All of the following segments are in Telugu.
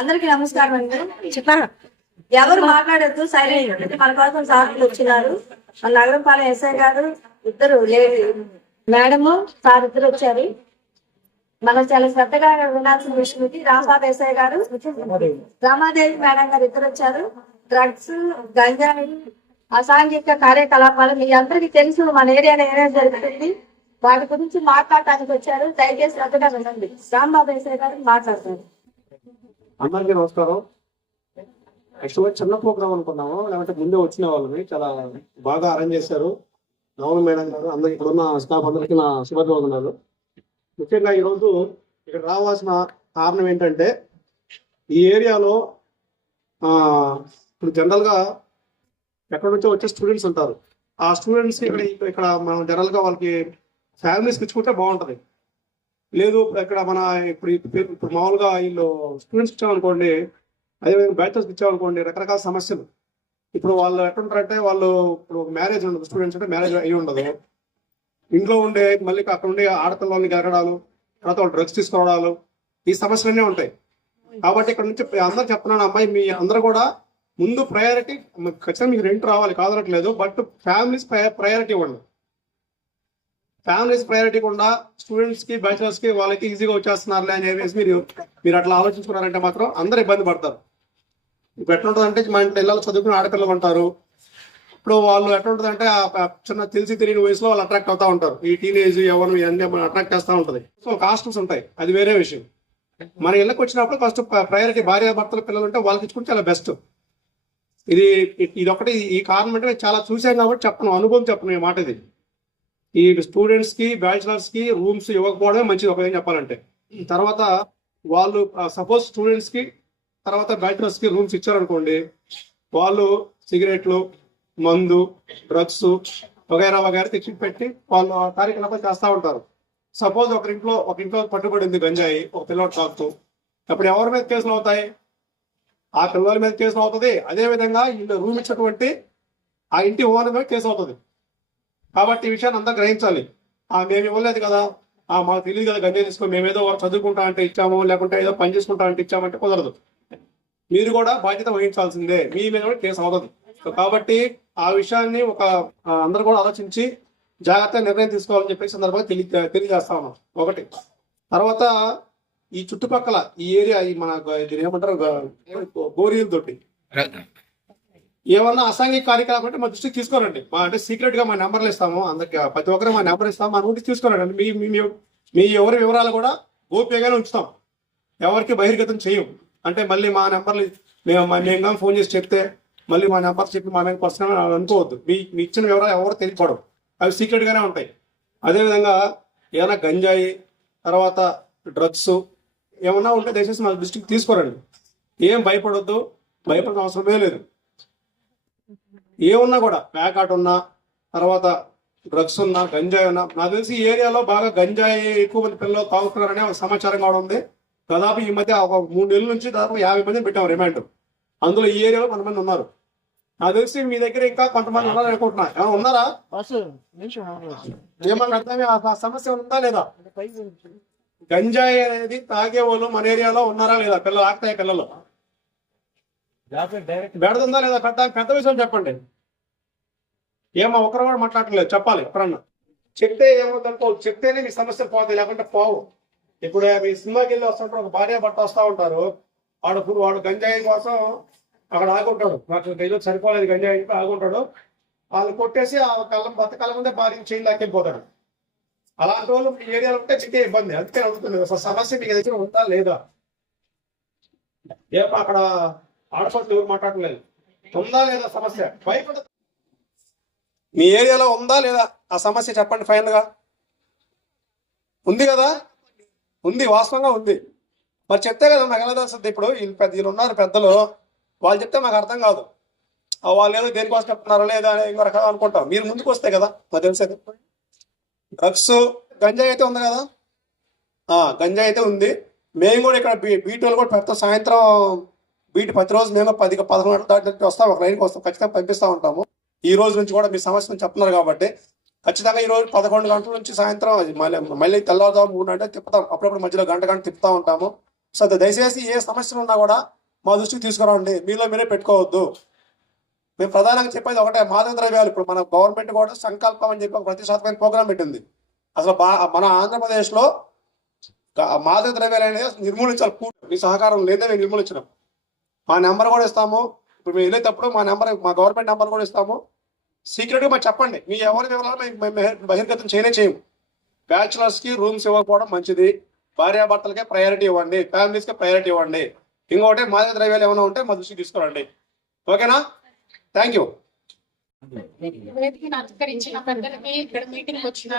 అందరికి నమస్కారం అండి. చెప్పాను ఎవరు మాట్లాడద్దు, సైలెంట్. మన కోసం సార్లు వచ్చినారు. మన నగరంపాలెం ఎస్ఐ గారు ఇద్దరు మేడము సార్ ఇద్దరు వచ్చారు. మనం చాలా శ్రద్ధగా వినాల్సిన విషయం ఇది. రాంబాబు ఎస్ఐ గారు, రామాదేవి మేడం గారు ఇద్దరు వచ్చారు. డ్రగ్స్, గంజాయి, అసాంఘిక కార్యకలాపాలు మీ అందరికీ తెలుసు. మన ఏరియాలో ఏమేమి జరుగుతుంది వాటి గురించి మాట్లాడటానికి వచ్చారు. దయచేసి శ్రద్ధగా వినండి. రాంబాబు ఎస్ఐ గారు మాట్లాడతారు. అందరికీ నమస్కారం. యాక్చువల్గా చిన్న ప్రోగ్రామ్ అనుకున్నాము, లేకపోతే ముందే వచ్చిన వాళ్ళని చాలా బాగా అరేంజ్ చేశారు. నవమి మేడం గారు, అందరికి ఇప్పుడున్న స్టాఫ్ అందరికీ నా శుభాభివందనాలు. ముఖ్యంగా ఈరోజు ఇక్కడ రావాల్సిన కారణం ఏంటంటే, ఈ ఏరియాలో ఇప్పుడు జనరల్గా ఎక్కడి నుంచో వచ్చే స్టూడెంట్స్ ఉంటారు. ఆ స్టూడెంట్స్కి ఇక్కడ మనం జనరల్గా వాళ్ళకి ఫ్యామిలీస్కి ఇచ్చుకుంటే బాగుంటుంది. లేదు ఇక్కడ మన ఇప్పుడు మామూలుగా వీళ్ళు స్టూడెంట్స్ ఇచ్చామనుకోండి, అదేవిధంగా బ్యాచలర్స్కి ఇచ్చామనుకోండి, రకరకాల సమస్యలు. ఇప్పుడు వాళ్ళు ఎట్లుంటారంటే, వాళ్ళు ఇప్పుడు మ్యారేజ్ ఉండదు, స్టూడెంట్స్ అంటే మ్యారేజ్ అయ్యి ఉండదు, ఇంట్లో ఉండే మళ్ళీ అక్కడ ఉండే ఆడపిల్లల్ని గెరగడాలు, తర్వాత వాళ్ళు డ్రగ్స్ తీసుకోవడాలు, ఈ సమస్యలన్నీ ఉంటాయి. కాబట్టి ఇక్కడ నుంచి అందరూ చెప్తున్నాను, అమ్మాయి మీ అందరూ కూడా ముందు ప్రయారిటీ ఖచ్చితంగా మీకు రెంట్ రావాలి, కాదనట్లేదు, బట్ ఫ్యామిలీస్ ప్రయారిటీ ఇవ్వండి. ఫ్యామిలీస్ ప్రయారిటీ కూడా స్టూడెంట్స్ కి బ్యాచిలర్స్ కి వాళ్ళకి ఈజీగా వచ్చేస్తున్నారులే అని చెప్పేసి మీరు అట్లా ఆలోచించుకున్నారంటే మాత్రం అందరూ ఇబ్బంది పడతారు. ఇప్పుడు ఎట్లా ఉంటుందంటే, మా ఇంట్లో ఇళ్ళలో చదువుకుని ఆడపిల్లలు ఉంటారు. ఇప్పుడు వాళ్ళు ఎట్లా ఉంటుందంటే, చిన్న తెలిసి తెలియని వయసులో వాళ్ళు అట్రాక్ట్ అవుతా ఉంటారు. ఈ టీనేజ్ ఎవరు ఇవన్నీ అట్రాక్ట్ చేస్తూ ఉంటుంది. సో హాస్టల్స్ ఉంటాయి, అది వేరే విషయం. మన ఇళ్ళకి వచ్చినప్పుడు ఫస్ట్ ప్రయారిటీ భార్య భర్తల పిల్లలు ఉంటే వాళ్ళకి ఇచ్చుకుంటే చాలా బెస్ట్. ఇది ఒకటి. ఈ కారణం అంటే చాలా చూసాం కాబట్టి చెప్పను, అనుభవం చెప్పను ఈ మాట. ఇది ఈ స్టూడెంట్స్ కి బ్యాచిలర్స్ కి రూమ్స్ ఇవ్వకపోవడమే మంచిది ఒక ఏం చెప్పాలంటే. తర్వాత వాళ్ళు సపోజ్ స్టూడెంట్స్ కి తర్వాత బ్యాచిలర్స్ కి రూమ్స్ ఇచ్చారనుకోండి, వాళ్ళు సిగరెట్లు, మందు, డ్రగ్స్ వగైరా వగైరా తెచ్చి పెట్టి వాళ్ళు కార్యకలాపాలు చేస్తూ ఉంటారు. సపోజ్ ఒక ఇంట్లో పట్టుబడింది గంజాయి, ఒక పిల్లవాడు తాగుతూ, అప్పుడు ఎవరి మీద కేసులు అవుతాయి? ఆ పిల్లల మీద కేసులు అవుతుంది. అదేవిధంగా వీళ్ళు రూమ్ ఇచ్చినటువంటి ఆ ఇంటి ఓనర్ మీద కేసు అవుతుంది. కాబట్టి ఈ విషయాన్ని అంతా గ్రహించాలి. మేము ఇవ్వలేదు కదా, మాకు తెలియదు కదా గంజాయి తీసుకొని మేమేదో చదువుకుంటా అంటే ఇచ్చాము, లేకుంటే ఏదో పని చేసుకుంటా అంటే ఇచ్చామంటే కుదరదు. మీరు కూడా బాధ్యత వహించాల్సిందే, మీ మీద కూడా కేసు అవుతుంది. కాబట్టి ఆ విషయాన్ని అందరూ కూడా ఆలోచించి జాగ్రత్తగా నిర్ణయం తీసుకోవాలని చెప్పేసి సందర్భంగా తెలియజేస్తా ఉన్నాం. ఒకటి. తర్వాత ఈ చుట్టుపక్కల ఈ ఏరియా మన దీని ఏమంటారు, గోరీలతోటి ఏమన్నా అసాంఘిక కార్యకలాపం అంటే మా దృష్టికి తీసుకోరండి. అంటే సీక్రెట్ గా మా నెంబర్లు ఇస్తాము, అందరికి ప్రతి ఒక్కరు మా నెంబర్ ఇస్తాము, మా నోటికి తీసుకోరండి. మీ ఎవరి వివరాలు కూడా గోప్యంగానే ఉంచుతాం, ఎవరికి బహిర్గతం చేయం. అంటే మళ్ళీ మా నెంబర్లు మేము ఫోన్ చేసి చెప్తే మళ్ళీ మా నెంబర్ చెప్పి మా మీద పర్సనల్ అనుకోవద్దు. మీ ఇచ్చిన వివరాలు ఎవరు తెలియకపోవడం, అవి సీక్రెట్ గానే ఉంటాయి. అదేవిధంగా ఏమైనా గంజాయి తర్వాత డ్రగ్స్ ఏమన్నా ఉంటే దయచేసి మా దృష్టికి తీసుకోరండి. ఏం భయపడొద్దు, భయపడిన అవసరమే లేదు. ఏమున్నా కూడా ప్యాకాట్ ఉన్నా, తర్వాత డ్రగ్స్ ఉన్నా, గంజాయి ఉన్నా, నాకు తెలిసి ఈ ఏరియాలో బాగా గంజాయి ఎక్కువ మంది పిల్లలు తాగుతున్నారనే ఒక సమాచారం కూడా ఉంది. దాదాపు ఈ మధ్య ఒక 3 నెలల నుంచి దాదాపు 50 మందిని పెట్టాం రిమాండ్. అందులో ఈ ఏరియాలో కొంతమంది ఉన్నారు. నాకు తెలిసి మీ దగ్గర ఇంకా కొంతమంది ఉన్నారని అనుకుంటున్నా. ఏమైనా ఉన్నారా? ఏమన్నా అర్థమే ఆ సమస్య ఉందా లేదా? గంజాయి అనేది తాగే వాళ్ళు మన ఏరియాలో ఉన్నారా లేదా? పిల్లలు ఆగుతాయి, పిల్లలు బెడదుందా లేదా? పెద్ద విషయం చెప్పండి. ఏమో ఒకరు కూడా మాట్లాడలేదు, చెప్పాలి. ఎప్పుడన్నా చెప్తే ఏమవుతుందో చెప్తేనే మీ సమస్యలు పోతాయి, లేకుంటే పోవు. ఇప్పుడు మీ సినిమాకి వెళ్ళి వస్తుంటారు, ఒక భార్య భర్త వస్తూ ఉంటారు, వాడు గంజాయి కోసం అక్కడ ఆగుంటాడు, నాకు గదిలో సరిపోలేదు గంజాయి ఆగుంటాడు, వాళ్ళు కొట్టేసి ఆ భర్త కళ్ళ ముందే భార్య చేయి లాక్కెళ్ళిపోతాడు. అలాంటి వాళ్ళు మీ ఏరియాలో ఉంటే చిక్కే ఇబ్బంది. అందుకే అడుగుతుంది, అసలు సమస్య మీకు దగ్గర ఉందా లేదా? ఏమో అక్కడ ఆడపడుతు ఎవరు మాట్లాడలేదు, ఉందా లేదా సమస్య? భయపడ మీ ఏరియాలో ఉందా లేదా ఆ సమస్య చెప్పండి. ఫైనల్ గా ఉంది కదా? ఉంది, వాస్తవంగా ఉంది. మరి చెప్తే కదా మాకు ఎలా తెలుస్తుంది? ఇప్పుడు వీళ్ళు ఉన్నారు పెద్దలు, వాళ్ళు చెప్తే మాకు అర్థం కాదు. వాళ్ళు ఏదో దేనికోసం చెప్తున్నారో లేదా ఇంకో రకాలు అనుకుంటాం. మీరు ముందుకు వస్తే కదా మాకు తెలిసేది. డ్రగ్స్, గంజాయి అయితే ఉంది కదా? గంజాయి అయితే ఉంది. మేము కూడా ఇక్కడ బీట్ వాళ్ళు కూడా పెడతాం. సాయంత్రం బీట్ ప్రతిరోజు మేము 10-11 గంటలు దాటి వస్తాం, ఒక లైన్కి వస్తాం, ఖచ్చితంగా పంపిస్తూ ఉంటాము. ఈ రోజు నుంచి కూడా మీ సమస్యను చెప్తున్నారు కాబట్టి ఖచ్చితంగా ఈ రోజు 11 గంటల నుంచి సాయంత్రం మళ్ళీ తెల్లవారుజాము 3 గంటలు తిప్పుతాం. అప్పుడప్పుడు మధ్యలో గంట తిప్పుతూ ఉంటాము. సో దయచేసి ఏ సమస్యలు ఉన్నా కూడా మా దృష్టికి తీసుకురండి, మీలో మీరే పెట్టుకోవద్దు. మేము ప్రధానంగా చెప్పేది ఒకటే, మాదక ద్రవ్యాలు ఇప్పుడు మన గవర్నమెంట్ కూడా సంకల్పం అని చెప్పి ఒక ప్రతిష్టాత్మకమైన ప్రోగ్రాం పెట్టింది. అసలు మన ఆంధ్రప్రదేశ్లో మాదక ద్రవ్యాలు అనేది నిర్మూలించాలి. మీ సహకారం లేదే మేము నిర్మూలించడం. మా నెంబర్ కూడా ఇస్తాము. ఇప్పుడు మేము వెళ్ళేటప్పుడు మా గవర్నమెంట్ నెంబర్ కూడా ఇస్తాము. సీక్రెట్గా మాకు చెప్పండి, మీ ఎవరి వివరాలు మేము బహిర్గతం చేయము. బ్యాచులర్స్కి రూమ్స్ ఇవ్వకపోవడం మంచిది. భార్యాభర్తలకే ప్రయారిటీ ఇవ్వండి, ఫ్యామిలీస్కి ప్రయారిటీ ఇవ్వండి. ఇంకొకటి మాదక ద్రవ్యాలు ఏమైనా ఉంటే మా దృష్టికి తీసుకురండి. ఓకేనా? Thank you. అలంకరించిన పెద్దలకి, ఇక్కడ మీటింగ్ వచ్చిన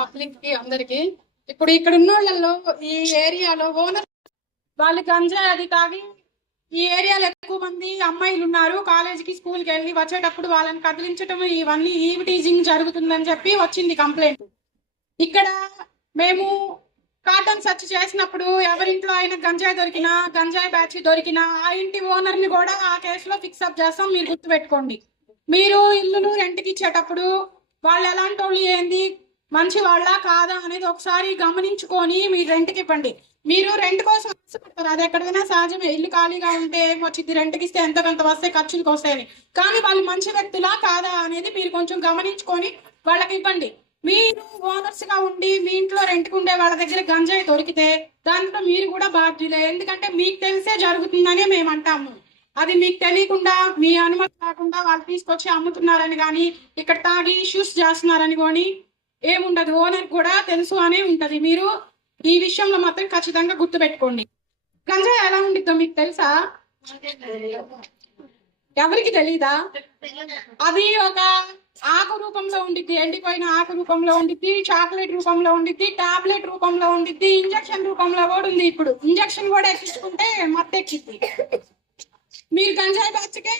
పబ్లిక్ కి అందరికి, ఇప్పుడు ఇక్కడ ఉన్న వాళ్ళలో ఈ ఏరియాలో ఓనర్ వాళ్ళు గంజాయి అది తాగి ఈ ఏరియాలో ఎక్కువ మంది అమ్మాయిలు ఉన్నారు. కాలేజీకి స్కూల్కి వెళ్ళి వచ్చేటప్పుడు వాళ్ళని కదిలించడం, ఇవన్నీ ఈవ్ టీజింగ్ జరుగుతుందని చెప్పి వచ్చింది కంప్లైంట్. ఇక్కడ మేము కార్డన్ సెర్చ్ చేసినప్పుడు ఎవరింట్లో అయినా గంజాయి దొరికినా, గంజాయి బ్యాచ్ దొరికినా ఆ ఇంటి ఓనర్ ని కూడా ఆ కేసులో ఫిక్స్ అప్ చేస్తాం. మీరు గుర్తుపెట్టుకోండి. మీరు ఇల్లులు రెంట్కి ఇచ్చేటప్పుడు వాళ్ళు ఎలాంటి వాళ్ళు, ఏంది, మంచి వాళ్ళ కాదా అనేది ఒకసారి గమనించుకొని మీరు రెంట్కి ఇవ్వండి. మీరు రెంట్ కోసం ఆశపడతారు, అది ఎక్కడైనా సహజమే. ఇల్లు ఖాళీగా ఉంటే వచ్చింది, రెంట్కి ఇస్తే ఎంత కొంత వస్తాయి, ఖర్చులకు వస్తాయని. కానీ వాళ్ళు మంచి వ్యక్తులా కాదా అనేది మీరు కొంచెం గమనించుకొని వాళ్ళకి ఇవ్వండి. మీరు ఓనర్స్ గా ఉండి మీ ఇంట్లో రెంట్కి ఉండే వాళ్ళ దగ్గర గంజాయి దొరికితే దాంట్లో మీరు కూడా బాధ్యులే. ఎందుకంటే మీకు తెలిసే జరుగుతుందనే మేము అంటాము. అది మీకు తెలియకుండా, మీ అనుమతి కాకుండా వాళ్ళు తీసుకొచ్చి అమ్ముతున్నారని కానీ, ఇక్కడ తాగి ఇష్యూస్ చేస్తున్నారని కానీ ఏముండదు. ఓనర్ కూడా తెలుసు అనే ఉంటది. మీరు ఈ విషయంలో మాత్రం ఖచ్చితంగా గుర్తు పెట్టుకోండి. గంజాయి ఎలా ఉండిద్దో మీకు తెలుసా? ఎవరికి తెలీదా? అది ఒక ఆకు రూపంలో ఉండిద్ది, ఎండిపోయిన ఆకు రూపంలో ఉండిద్ది, చాక్లెట్ రూపంలో ఉండిద్ది, టాబ్లెట్ రూపంలో ఉండిద్ది, ఇంజక్షన్ రూపంలో కూడా ఉంది. ఇప్పుడు ఇంజక్షన్ కూడా ఎక్కించుకుంటే మత్తెక్కిద్ది. మీరు గంజాయి బ్యాచ్కే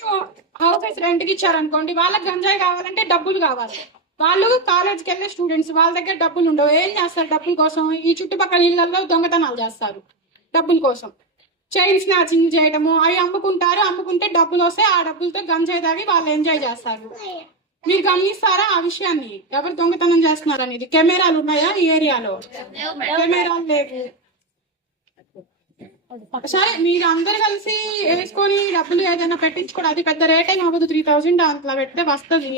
హౌసెస్ రెంట్కి ఇచ్చారనుకోండి, వాళ్ళకి గంజాయి కావాలంటే డబ్బులు కావాలి. వాళ్ళు కాలేజ్కి వెళ్ళే స్టూడెంట్స్, వాళ్ళ దగ్గర డబ్బులు ఉండవు. ఏం చేస్తారు డబ్బుల కోసం? ఈ చుట్టుపక్కల ఇళ్లలో దొంగతనాలు చేస్తారు డబ్బుల కోసం. చైన్ స్నాచింగ్ చేయడము, అవి అమ్ముకుంటారు. అమ్ముకుంటే డబ్బులు వస్తే ఆ డబ్బులతో గంజాయి తాగి వాళ్ళు ఎంజాయ్ చేస్తారు. మీరు గమనిస్తారా ఆ విషయాన్ని? ఎవరు దొంగతనం చేస్తున్నారు అనేది? కెమెరాలు ఉన్నాయా ఈ ఏరియాలో? కెమెరాలు లేవు. సరే, మీరు అందరు కలిసి వేసుకొని డబ్బులు ఏదైనా పెట్టించుకోండి. అది పెద్ద రేట్ ఏం అవ్వదు, 3000 అట్లా పెడితే వస్తుంది.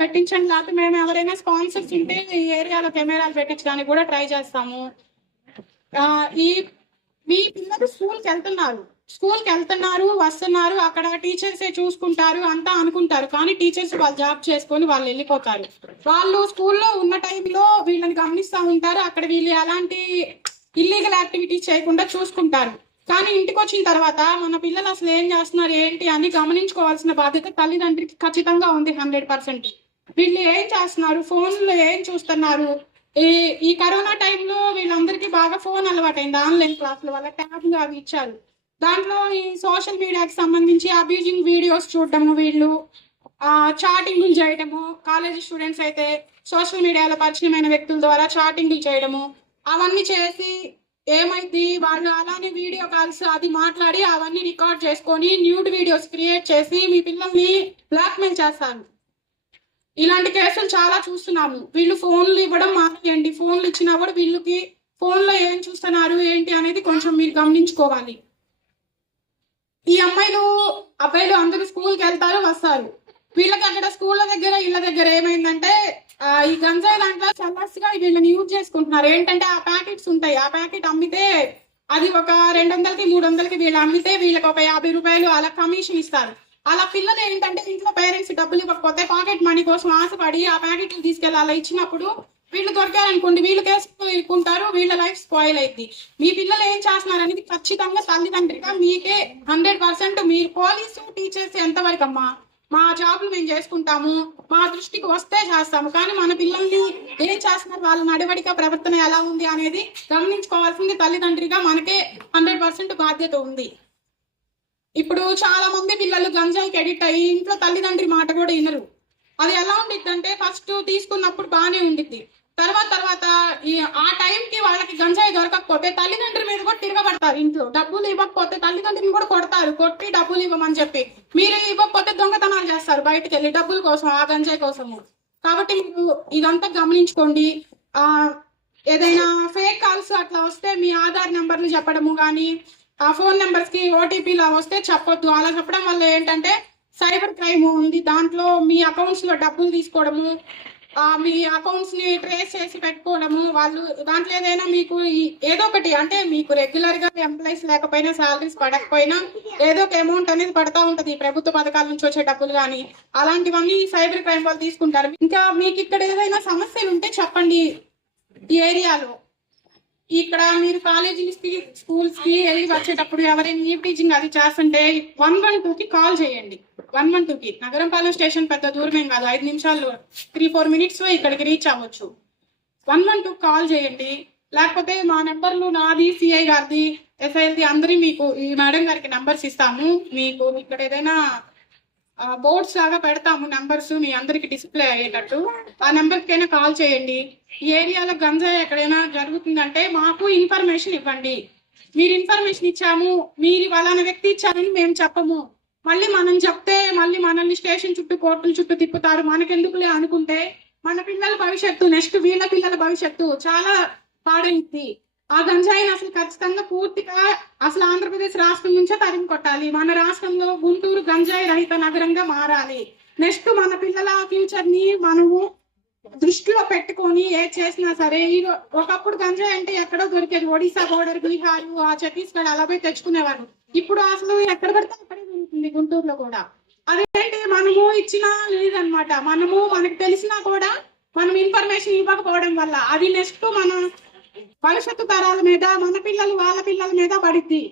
పెట్టించండి. లేకపోతే మేము ఎవరైనా స్పాన్సర్స్ ఉంటే ఈ ఏరియాలో కెమెరాలు పెట్టించడానికి కూడా ట్రై చేస్తాము. మీ పిల్లలు స్కూల్కి వెళ్తున్నారు, వస్తున్నారు, అక్కడ టీచర్సే చూసుకుంటారు అంతా అనుకుంటారు. కానీ టీచర్స్ వాళ్ళు జాబ్ చేసుకొని వాళ్ళు వెళ్ళిపోతారు. వాళ్ళు స్కూల్లో ఉన్న టైంలో వీళ్ళని గమనిస్తూ ఉంటారు. అక్కడ వీళ్ళు ఎలాంటి ఇల్లీగల్ యాక్టివిటీస్ చేయకుండా చూసుకుంటారు. కానీ ఇంటికి వచ్చిన తర్వాత మన పిల్లలు అసలు ఏం చేస్తున్నారు ఏంటి అని గమనించుకోవాల్సిన బాధ్యత తల్లిదండ్రికి ఖచ్చితంగా ఉంది 100%. వీళ్ళు ఏం చేస్తున్నారు, ఫోన్లో ఏం చూస్తున్నారు? ఈ కరోనా టైంలో వీళ్ళందరికీ బాగా ఫోన్ అలవాటైంది. ఆన్లైన్ క్లాసుల వల్ల ట్యాబ్లు అవి ఇచ్చారు. దాంట్లో ఈ సోషల్ మీడియాకి సంబంధించి అబ్యూజింగ్ వీడియోస్ చూడటము, వీళ్ళు చాటింగ్లు చేయడము. కాలేజీ స్టూడెంట్స్ అయితే సోషల్ మీడియాలో పరిచయమైన వ్యక్తుల ద్వారా చాటింగ్లు చేయడము, అవన్నీ చేసి ఏమైంది, వాళ్ళు అలానే వీడియో కాల్స్ అది మాట్లాడి అవన్నీ రికార్డ్ చేసుకొని న్యూడ్ వీడియోస్ క్రియేట్ చేసి మీ పిల్లల్ని బ్లాక్మెయిల్ చేస్తారు. ఇలాంటి కేసులు చాలా చూస్తున్నాము. వీళ్ళు ఫోన్లు ఇవ్వడం మానేయండి. ఫోన్లు ఇచ్చినా కూడా వీళ్ళకి ఫోన్లో ఏం చూస్తున్నారు ఏంటి అనేది కొంచెం మీరు గమనించుకోవాలి. ఈ అబ్బాయిలు అందరూ స్కూల్కి వెళ్తారు, వస్తారు. వీళ్ళకి అక్కడ స్కూళ్ళ దగ్గర ఇళ్ళ దగ్గర ఏమైందంటే ఈ గంజాయి దాంట్లో చల్లస్గా వీళ్ళని యూజ్ చేసుకుంటున్నారు. ఏంటంటే ఆ ప్యాకెట్స్ ఉంటాయి, ఆ ప్యాకెట్ అమ్మితే అది ఒక 200కి 300కి వీళ్ళు అమ్మితే వీళ్ళకి ఒక 50 రూపాయలు అలా కమిషన్ ఇస్తారు. అలా పిల్లలు ఏంటంటే ఇంట్లో పేరెంట్స్ డబ్బులు ఇవ్వకపోతే పాకెట్ మనీ కోసం ఆశపడి ఆ ప్యాకెట్లు తీసుకెళ్ళి అలా ఇచ్చినప్పుడు వీళ్ళు దొరికారనుకోండి, వీళ్ళు కేసు ఇరుకుంటారు, వీళ్ళ లైఫ్ స్పాయిల్ అయింది. మీ పిల్లలు ఏం చేస్తున్నారు అనేది ఖచ్చితంగా తల్లిదండ్రిగా మీకే 100%. మీరు పోలీసు టీచర్స్ ఎంతవరకు అమ్మా, మా జాబ్లు మేము చేసుకుంటాము, మా దృష్టికి వస్తే చేస్తాము. కానీ మన పిల్లల్ని ఏం చేస్తున్నారు, వాళ్ళ నడవడిక ప్రవర్తన ఎలా ఉంది అనేది గమనించుకోవాల్సింది తల్లిదండ్రిగా మనకే 100% బాధ్యత ఉంది. ఇప్పుడు చాలా మంది పిల్లలు గంజాయికి ఎడిక్ట్ అయ్యి ఇంట్లో తల్లిదండ్రి మాట కూడా వినరు. అది ఎలా ఉండిద్దంటే ఫస్ట్ తీసుకున్నప్పుడు బాగానే ఉండిద్ది, తర్వాత ఆ టైంకి వాళ్ళకి గంజాయి దొరకకపోతే తల్లిదండ్రుల మీద కూడా తిరగబడతారు. ఇంట్లో డబ్బులు ఇవ్వకపోతే తల్లిదండ్రులు కూడా కొడతారు, కొట్టి డబ్బులు ఇవ్వమని చెప్పి. మీరు ఇవ్వకపోతే దొంగతనాలు చేస్తారు బయటకు వెళ్ళి డబ్బుల కోసం, ఆ గంజాయి కోసము. కాబట్టి మీరు ఇదంతా గమనించుకోండి. ఏదైనా ఫేక్ కాల్స్ అట్లా వస్తే మీ ఆధార్ నెంబర్లు చెప్పడము కానీ ఆ ఫోన్ నెంబర్స్ కి ఓటీపీలు వస్తే చెప్పొద్దు. అలా చెప్పడం వల్ల ఏంటంటే సైబర్ క్రైమ్ ఉంది. దాంట్లో మీ అకౌంట్స్ లో డబ్బులు తీసుకోవడము, మీ అకౌంట్స్ ని ట్రేస్ చేసి పెట్టుకోవడము, వాళ్ళు దాంట్లో ఏదైనా మీకు ఏదో ఒకటి అంటే మీకు రెగ్యులర్ గా ఎంప్లాయీస్ లేకపోయినా సాలరీస్ పడకపోయినా ఏదో ఒక అమౌంట్ అనేది పడతా ఉంటది ప్రభుత్వ పథకాల నుంచి వచ్చే డబ్బులు కానీ, అలాంటివన్నీ సైబర్ క్రైమ్ వాళ్ళు తీసుకుంటారు. ఇంకా మీకు ఇక్కడ ఏదైనా సమస్యలు ఉంటే చెప్పండి. ఈ ఏరియాలో ఇక్కడ మీరు కాలేజీస్ కి స్కూల్స్ కి వెళ్ళి వచ్చేటప్పుడు ఎవరైనా ఈ టీచింగ్ అది చేస్తుంటే 112 కి కాల్ చేయండి. 112 కి నగరంపాలెం స్టేషన్ పెద్ద దూరమేం కాదు, 5 నిమిషాలు 3-4 మినిట్స్ లో ఇక్కడికి రీచ్ అవ్వచ్చు. 112 కాల్ చేయండి. లేకపోతే మా నెంబర్లు నాది, సిఐ గారిది, ఎస్ఐది అందరి మీకు ఈ మేడం గారికి నెంబర్స్ ఇస్తాము. మీకు ఇక్కడ ఏదైనా బోర్డ్స్ లాగా పెడతాము నెంబర్స్ మీ అందరికి డిస్ప్లే అయ్యేటట్టు. ఆ నెంబర్కైనా కాల్ చేయండి. ఈ ఏరియాలో గంజాయి ఎక్కడైనా జరుగుతుందంటే మాకు ఇన్ఫర్మేషన్ ఇవ్వండి. మీరు ఇన్ఫర్మేషన్ ఇచ్చాము, మీరు వాళ్ళని వ్యక్తి ఇచ్చారని మేము చెప్పము. మళ్ళీ మనం చెప్తే మళ్ళీ మనల్ని స్టేషన్ చుట్టూ కోర్టుల చుట్టూ తిప్పుతారు. మనకెందుకులే అనుకుంటే మన పిల్లల భవిష్యత్తు, నెక్స్ట్ వీళ్ళ పిల్లల భవిష్యత్తు చాలా పాడైంది. ఆ గంజాయిని అసలు ఖచ్చితంగా పూర్తిగా అసలు ఆంధ్రప్రదేశ్ రాష్ట్రం నుంచే తరిమి కొట్టాలి. మన రాష్ట్రంలో గుంటూరు గంజాయి రహిత నగరంగా మారాలి. నెక్స్ట్ మన పిల్లల ఫ్యూచర్ ని మనము దృష్టిలో పెట్టుకొని ఏ చేసినా సరే. ఒకప్పుడు గంజాయి అంటే ఎక్కడో దొరికేది, ఒడిశా బోర్డర్, బీహార్, ఛత్తీస్గఢ్ అలా పోయి తెచ్చుకునేవారు. ఇప్పుడు అసలు ఎక్కడ పడితే అక్కడే దొరుకుతుంది, గుంటూరులో కూడా. అదేంటి మనము ఇచ్చినా లేదనమాట. మనకు తెలిసినా కూడా మనం ఇన్ఫర్మేషన్ ఇవ్వకపోవడం వల్ల అది నెక్స్ట్ మన భవిష్యత్తు తరాల మీద, మన పిల్లలు వాళ్ళ పిల్లల మీద పడిద్ది.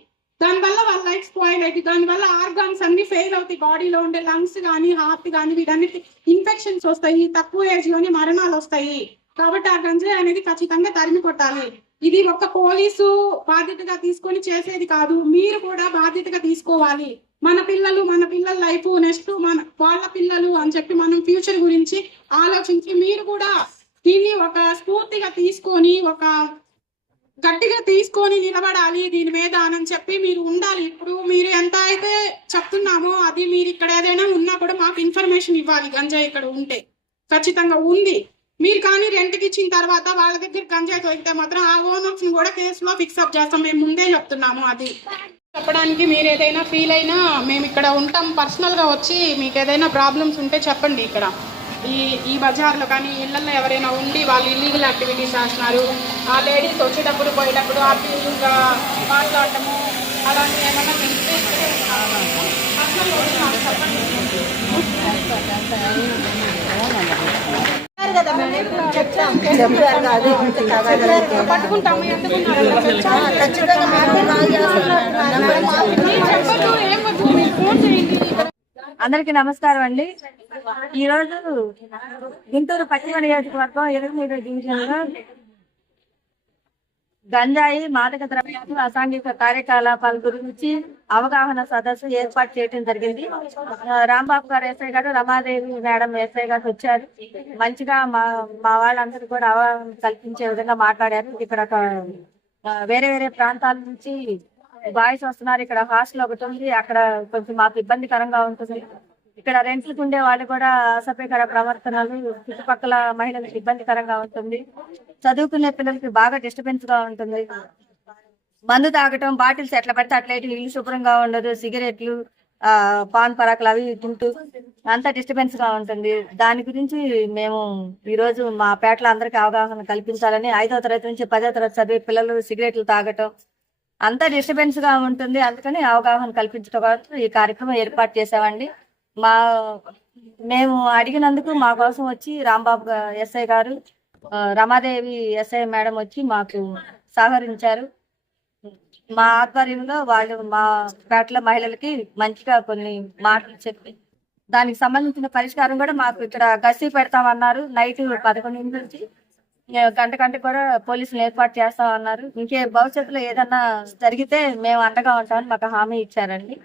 దానివల్ల వాళ్ళ లైఫ్ స్పాయిల్ అవుతుంది. దానివల్ల ఆర్గాన్స్ అన్ని ఫెయిల్ అవుతాయి. బాడీలో ఉండే లంగ్స్ కానీ, హార్ట్ కానీ వీటన్నిటి ఇన్ఫెక్షన్స్ వస్తాయి. తక్కువ ఏజ్ లోని మరణాలు వస్తాయి. కాబట్టి ఆ గంజాయి అనేది ఖచ్చితంగా తరిమి కొట్టాలి. ఇది ఒక్క పోలీసు బాధ్యతగా తీసుకొని చేసేది కాదు, మీరు కూడా బాధ్యతగా తీసుకోవాలి. మన పిల్లల లైఫ్, నెక్స్ట్ వాళ్ళ పిల్లలు అని చెప్పి మనం ఫ్యూచర్ గురించి ఆలోచించి మీరు కూడా దీన్ని ఒక స్ఫూర్తిగా తీసుకొని ఒక గట్టిగా తీసుకొని నిలబడాలి దీని మీద అని చెప్పి మీరు ఉండాలి. ఇప్పుడు మీరు ఎంత అయితే చెప్తున్నామో అది మీరు ఇక్కడ ఏదైనా ఉన్నా కూడా మాకు ఇన్ఫర్మేషన్ ఇవ్వాలి. గంజాయి ఇక్కడ ఉంటే ఖచ్చితంగా ఉంది. మీరు కానీ రెంట్కి ఇచ్చిన తర్వాత వాళ్ళ దగ్గర గంజాయి దొరికితే మాత్రం ఆ ఓనర్స్ ని కూడా కేసులో ఫిక్స్ అప్ చేస్తాం. మేము ముందే చెప్తున్నాము. అది చెప్పడానికి మీరు ఏదైనా ఫీల్ అయినా మేము ఇక్కడ ఉంటాం. పర్సనల్ గా వచ్చి మీకు ఏదైనా ప్రాబ్లమ్స్ ఉంటే చెప్పండి. ఇక్కడ ఈ బజార్లో కానీ ఇళ్లలో ఎవరైనా ఉండి వాళ్ళు ఇల్లీగల్ యాక్టివిటీస్ చేస్తున్నారు, ఆ లేడీస్ వచ్చేటప్పుడు పోయేటప్పుడు అబ్యూజివ్గా మాట్లాడటము అలాంటివి ఏమైనా తెలిస్తే పట్టుకుంటాము. అందరికి నమస్కారం అండి. ఈ రోజు గుంటూరు పశ్చిమ నియోజకవర్గం 23వ డివిజన్ లో గంజాయి, మాదక ద్రవ్యాలు, అసాంఘిక కార్యకలాపాల గురించి అవగాహన సదస్సు ఏర్పాటు చేయడం జరిగింది. రాంబాబు గారు ఎస్ఐ గారు, రమాదేవి మేడం ఎస్ఐ గారు వచ్చారు. మంచిగా మా వాళ్ళందరూ కూడా అవగాహన కల్పించే విధంగా మాట్లాడారు. ఇక్కడ వేరే వేరే ప్రాంతాల నుంచి బాయ్స్ వస్తున్నారు. ఇక్కడ హాస్టల్ ఒకటి ఉంది, అక్కడ కొంచెం మాకు ఇబ్బందికరంగా ఉంటుంది. ఇక్కడ రెంట్లకు ఉండే వాళ్ళు కూడా అసభ్యకర ప్రవర్తనలు, చుట్టుపక్కల మహిళలకు ఇబ్బందికరంగా ఉంటుంది. చదువుకునే పిల్లలకి బాగా డిస్టర్బెన్స్ గా ఉంటుంది. మందు తాగటం, బాటిల్స్ ఎట్లా పడితే అట్లయితే ఇల్లు శుభ్రంగా ఉండదు, సిగరెట్లు, పాన్ పరాకులు అవి తింటూ అంతా డిస్టర్బెన్స్ గా ఉంటుంది. దాని గురించి మేము ఈ రోజు మా పేటలో అందరికీ అవగాహన కల్పించాలని 5వ తరగతి నుంచి 10వ తరగతి చదివే పిల్లలు సిగరెట్లు తాగటం అంతా డిస్టర్బెన్స్ గా ఉంటుంది. అందుకని అవగాహన కల్పించడం కోసం ఈ కార్యక్రమం ఏర్పాటు చేసామండి. మేము అడిగినందుకు మా కోసం వచ్చి రాంబాబు ఎస్ఐ గారు, రమాదేవి ఎస్ఐ మేడం వచ్చి మాకు సహకరించారు. మా ఆధ్వర్యంలో వాళ్ళు మా పేటలో మహిళలకి మంచిగా కొన్ని మాటలు చెప్పి దానికి సంబంధించిన పరిష్కారం కూడా మాకు ఇక్కడ గస్తీ పెడతామన్నారు. నైట్ 11 నుంచి గంట కూడా పోలీసులు ఏర్పాటు చేస్తామన్నారు. ఇంకే భవిష్యత్తులో ఏదన్నా జరిగితే మేము అండగా ఉంటామని మాకు హామీ ఇచ్చారండి.